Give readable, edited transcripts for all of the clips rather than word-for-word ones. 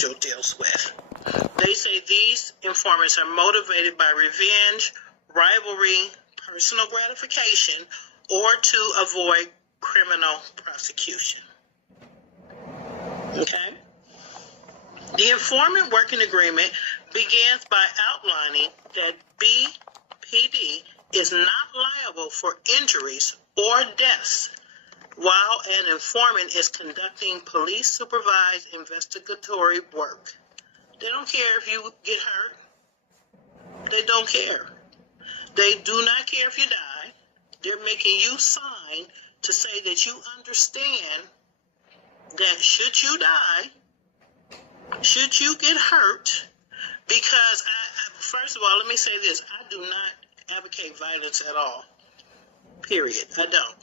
individual deals with. They say these informants are motivated by revenge, rivalry, personal gratification, or to avoid criminal prosecution. Okay? The informant working agreement begins by outlining that BPD is not liable for injuries or deaths while an informant is conducting police-supervised investigatory work. They don't care if you get hurt. They don't care. They do not care if you die. They're making you sign to say that you understand that should you die, should you get hurt, because first of all, let me say this. I do not advocate violence at all. Period. I don't.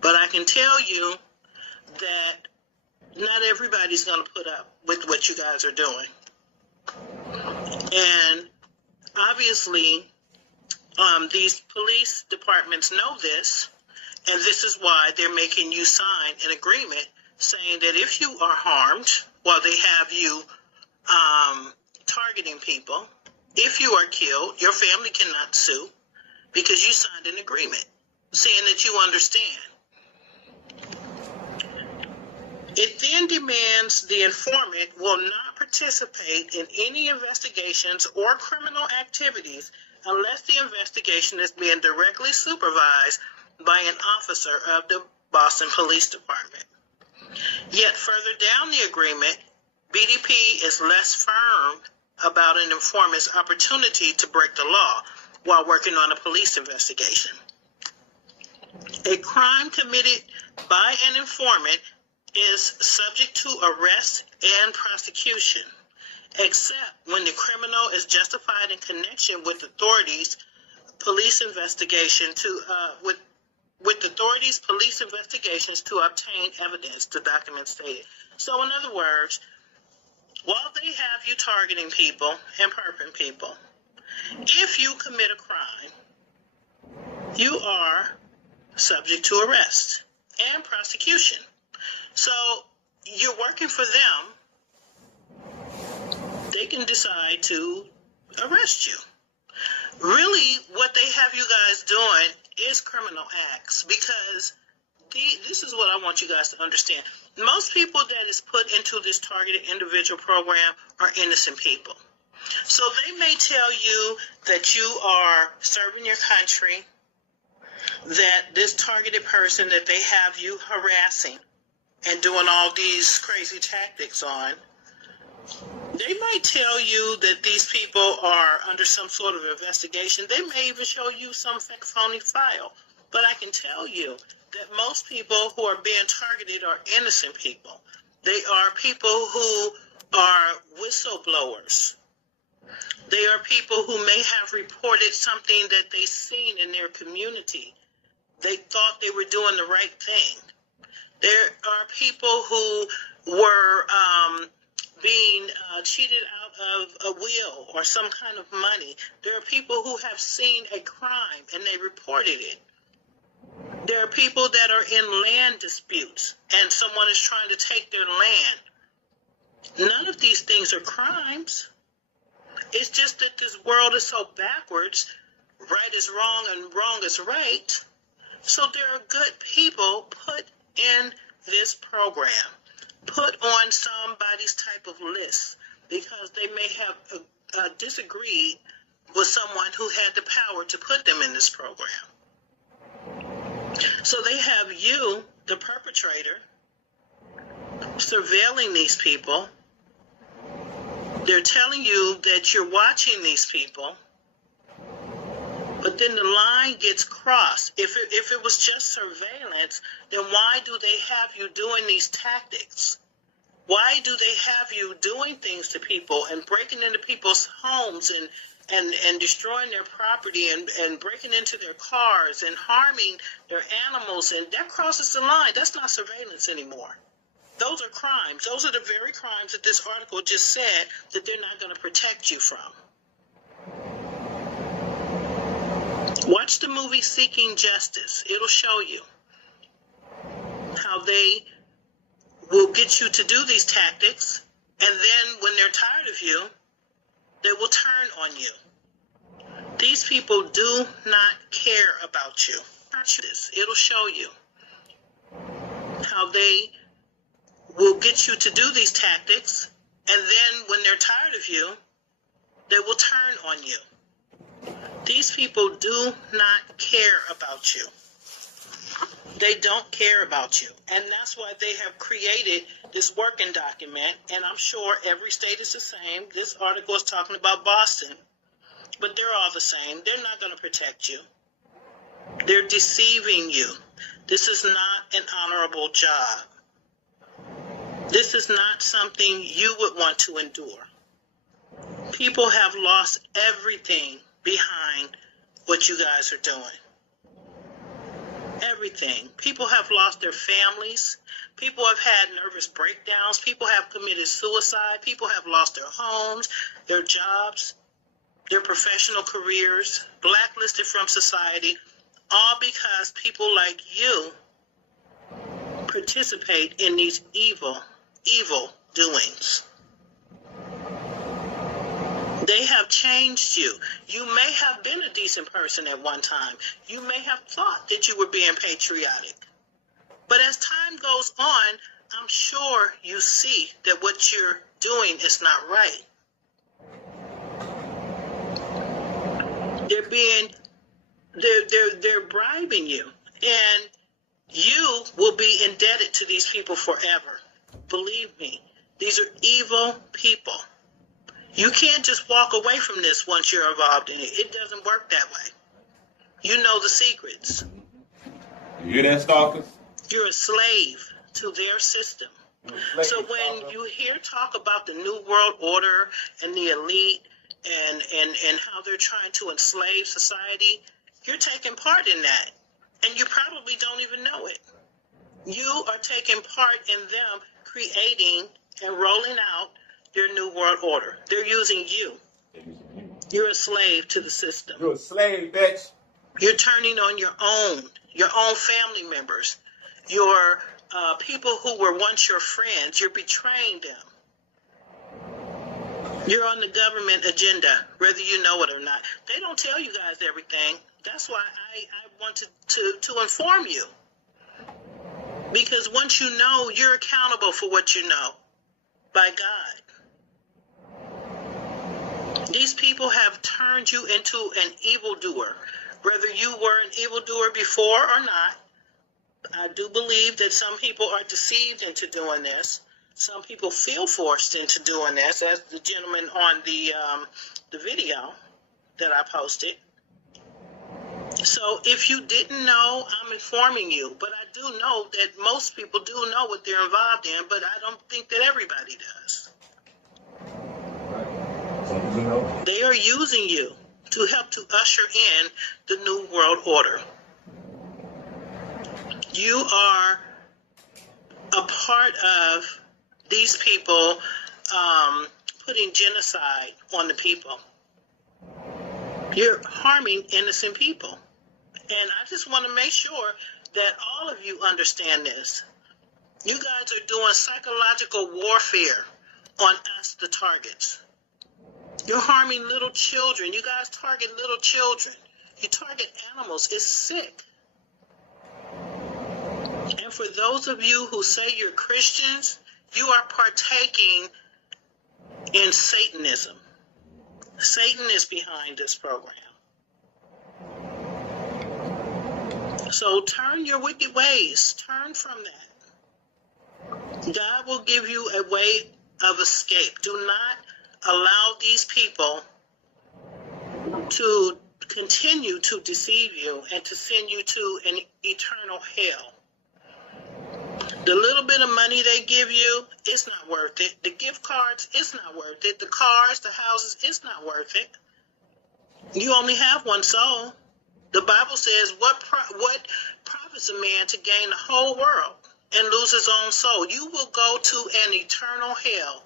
But I can tell you that not everybody's going to put up with what you guys are doing. And obviously, these police departments know this, and this is why they're making you sign an agreement saying that if you are harmed while they have you targeting people, if you are killed, your family cannot sue because you signed an agreement saying that you understand. It then demands the informant will not participate in any investigations or criminal activities unless the investigation is being directly supervised by an officer of the Boston Police Department. Yet further down the agreement, BDP is less firm about an informant's opportunity to break the law while working on a police investigation. A crime committed by an informant is subject to arrest and prosecution, except when the criminal is justified in connection with authorities' police investigation police investigations to obtain evidence, the document stated. So in other words, while they have you targeting people and perping people, if you commit a crime, you are subject to arrest and prosecution. So you're working for them. They can decide to arrest you. Really, what they have you guys doing is criminal acts, because this is what I want you guys to understand. Most people that is put into this targeted individual program are innocent people. So they may tell you that you are serving your country, that this targeted person that they have you harassing and doing all these crazy tactics on, they might tell you that these people are under some sort of investigation. They may even show you some phony file. But I can tell you that most people who are being targeted are innocent people. They are people who are whistleblowers. They are people who may have reported something that they've seen in their community. They thought they were doing the right thing. There are people who were being cheated out of a will or some kind of money. There are people who have seen a crime and they reported it. There are people that are in land disputes and someone is trying to take their land. None of these things are crimes. It's just that this world is so backwards. Right is wrong and wrong is right. So there are good people put in this program, put on somebody's type of list because they may have disagreed with someone who had the power to put them in this program. So they have you, the perpetrator, surveilling these people. They're telling you that you're watching these people, but then the line gets crossed. If it was just surveillance, then why do they have you doing these tactics? Why do they have you doing things to people and breaking into people's homes and destroying their property and breaking into their cars and harming their animals? And that crosses the line. That's not surveillance anymore. Those are crimes. Those are the very crimes that this article just said that they're not going to protect you from. Watch the movie Seeking Justice. It'll show you how they will get you to do these tactics And then when they're tired of you, they will turn on you. These people do not care about you. It'll show you how they will get you to do these tactics, and then when they're tired of you, they will turn on you. These people do not care about you. They don't care about you. And that's why they have created this working document, and I'm sure every state is the same. This article is talking about Boston, but they're all the same. They're not going to protect you. They're deceiving you. This is not an honorable job. This is not something you would want to endure. People have lost everything behind what you guys are doing. Everything. People have lost their families. People have had nervous breakdowns. People have committed suicide. People have lost their homes, their jobs, their professional careers, blacklisted from society, all because people like you participate in these evil doings. They have changed you. You may have been a decent person at one time. You may have thought that you were being patriotic. But as time goes on, I'm sure you see that what you're doing is not right. They're bribing you, and you will be indebted to these people forever. Believe me, these are evil people. You can't just walk away from this once you're involved in it. It doesn't work that way. You know the secrets. You hear that, Stalkers? You're a slave to their system. So when you hear talk about the New World Order and the elite and how they're trying to enslave society, you're taking part in that. And you probably don't even know it. You are taking part in them creating and rolling out their New World Order. They're using you. You're a slave to the system. You're a slave, bitch. You're turning on your own family members, your people who were once your friends. You're betraying them. You're on the government agenda, whether you know it or not. They don't tell you guys everything. That's why I wanted to inform you. Because once you know, you're accountable for what you know by God. These people have turned you into an evildoer. Whether you were an evildoer before or not, I do believe that some people are deceived into doing this. Some people feel forced into doing this, as the gentleman on the video that I posted. So if you didn't know, I'm informing you. But I do know that most people do know what they're involved in, but I don't think that everybody does. They are using you to help to usher in the New World Order. You are a part of these people putting genocide on the people. You're harming innocent people. And I just want to make sure that all of you understand this. You guys are doing psychological warfare on us, the targets. You're harming little children. You guys target little children. You target animals. It's sick. And for those of you who say you're Christians, you are partaking in Satanism. Satan is behind this program. So turn your wicked ways. Turn from that. God will give you a way of escape. Do not allow these people to continue to deceive you and to send you to an eternal hell. The little bit of money they give you, it's not worth it. The gift cards, it's not worth it. The cars, the houses, it's not worth it. You only have one soul. The Bible says, what profits a man to gain the whole world and lose his own soul? You will go to an eternal hell,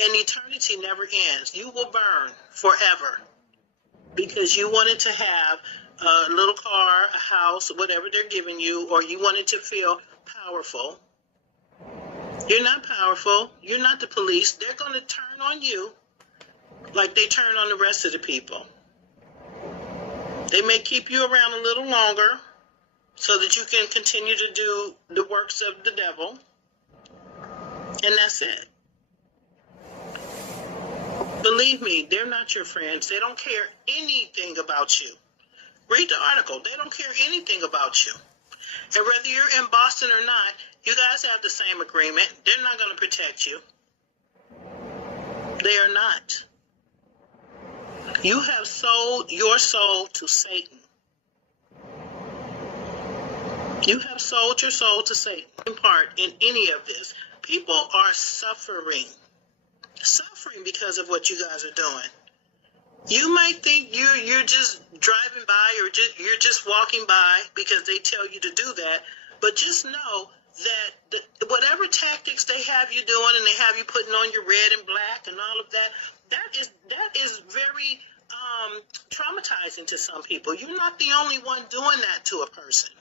and eternity never ends. You will burn forever because you wanted to have a little car, a house, whatever they're giving you, or you wanted to feel powerful. You're not powerful. You're not the police. They're going to turn on you like they turn on the rest of the people. They may keep you around a little longer so that you can continue to do the works of the devil. And that's it. Believe me, they're not your friends. They don't care anything about you. Read the article. They don't care anything about you. And whether you're in Boston or not, you guys have the same agreement. They're not going to protect you. They are not. You have sold your soul to Satan. You have sold your soul to Satan. In part, in any of this, people are suffering because of what you guys are doing. You might think you're just driving by or you're just walking by because they tell you to do that, but just know that whatever tactics they have you doing and they have you putting on your red and black and all of that, that is very traumatizing to some people. You're not the only one doing that to a person.